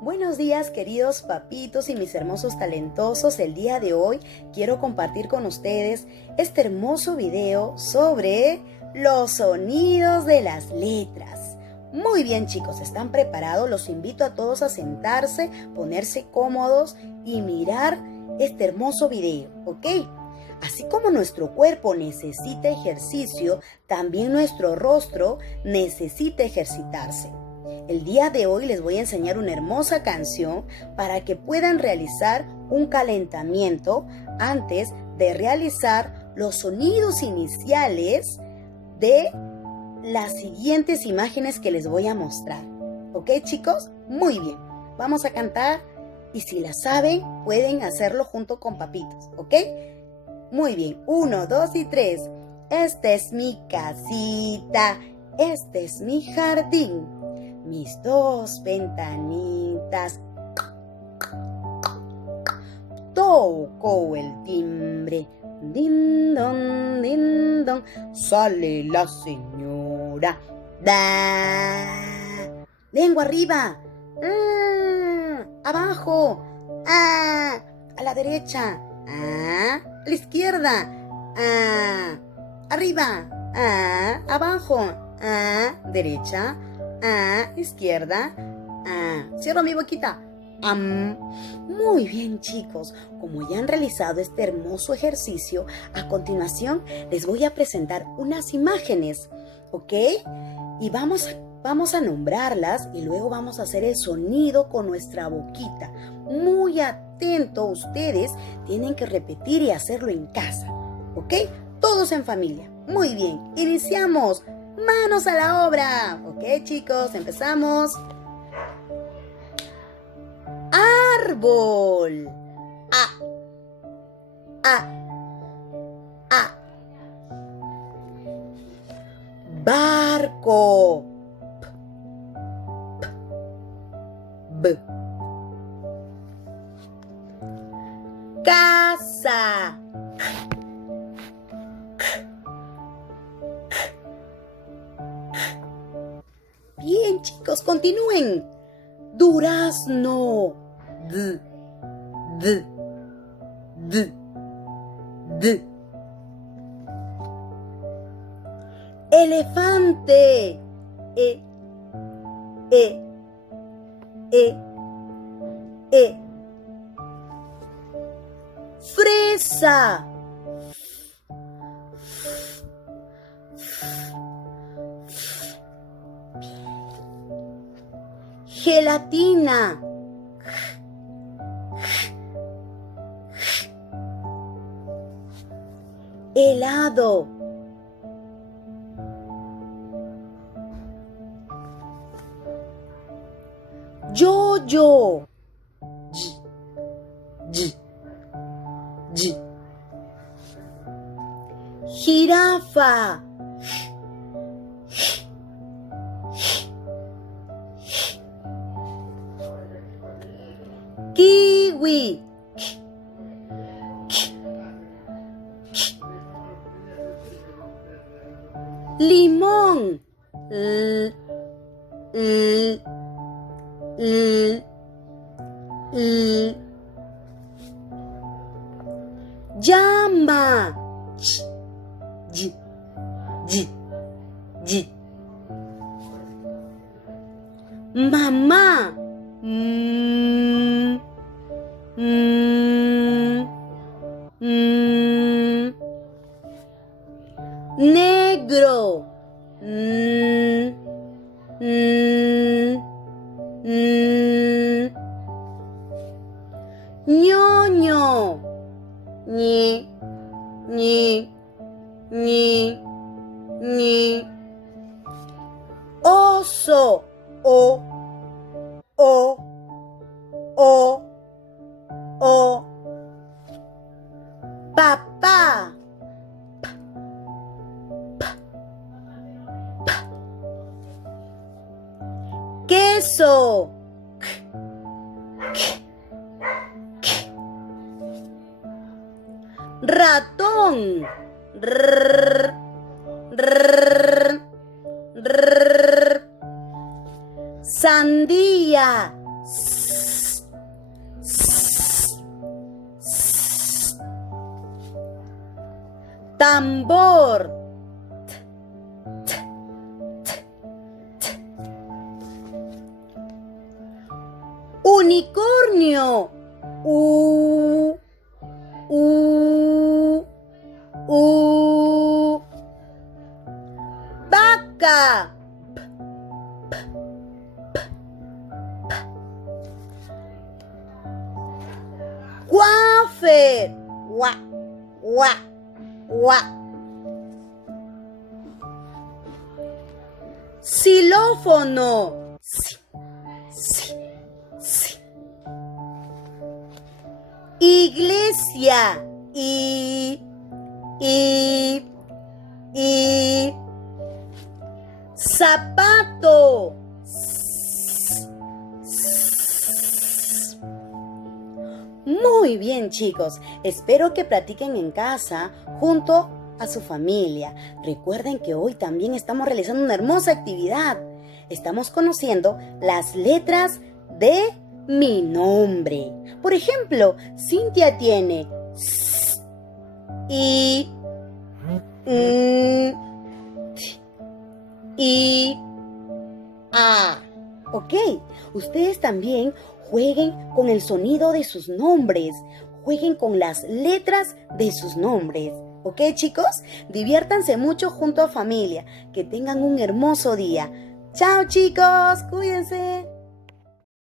Buenos días, queridos papitos y mis hermosos talentosos. El día de hoy quiero compartir con ustedes este hermoso video sobre los sonidos de las letras. Muy bien, chicos, ¿están preparados? Los invito a todos a sentarse, ponerse cómodos y mirar este hermoso video, ¿ok? Así como nuestro cuerpo necesita ejercicio, también nuestro rostro necesita ejercitarse. El día de hoy les voy a enseñar una hermosa canción para que puedan realizar un calentamiento antes de realizar los sonidos iniciales de las siguientes imágenes que les voy a mostrar. ¿Ok, chicos? Muy bien. Vamos a cantar y si la saben, pueden hacerlo junto con papitos, ¿ok? Muy bien. 1, 2 y 3. Esta es mi casita. Este es mi jardín. Mis dos ventanitas. Toco el timbre. Din don, sale la señora. Da. Lengua arriba. Abajo. A la derecha. A la izquierda. Arriba. Abajo. Derecha. Izquierda. Cierro mi boquita. Muy bien, chicos. Como ya han realizado este hermoso ejercicio, a continuación les voy a presentar unas imágenes, ¿ok? Y vamos a nombrarlas y luego vamos a hacer el sonido con nuestra boquita. Muy atento, ustedes tienen que repetir y hacerlo en casa, ¿ok? Todos en familia. Muy bien, iniciamos. ¡Manos a la obra! Ok, chicos, empezamos. Árbol. A. Barco. B. Casa. Bien, chicos, continúen. Durazno. D. Elefante. E. Fresa. Gelatina. Helado. Yo-yo. Jirafa. Kiwi. Limón. Llama. Mamá. Negro. Ñoño. Ñi. Oso. O. Papá. Queso. Ratón. Sandía. tambor. Unicornio. Vaca. Wafer. Wa, wa, wa. Xilófono. Si, si, si. Iglesia. Y zapato. Muy bien, chicos. Espero que practiquen en casa junto a su familia. Recuerden que hoy también estamos realizando una hermosa actividad. Estamos conociendo las letras de mi nombre. Por ejemplo, Cintia tiene S, I, A. ¿Ok? Ustedes también jueguen con el sonido de sus nombres. Jueguen con las letras de sus nombres. ¿Ok, chicos? Diviértanse mucho junto a familia. Que tengan un hermoso día. ¡Chao, chicos! ¡Cuídense!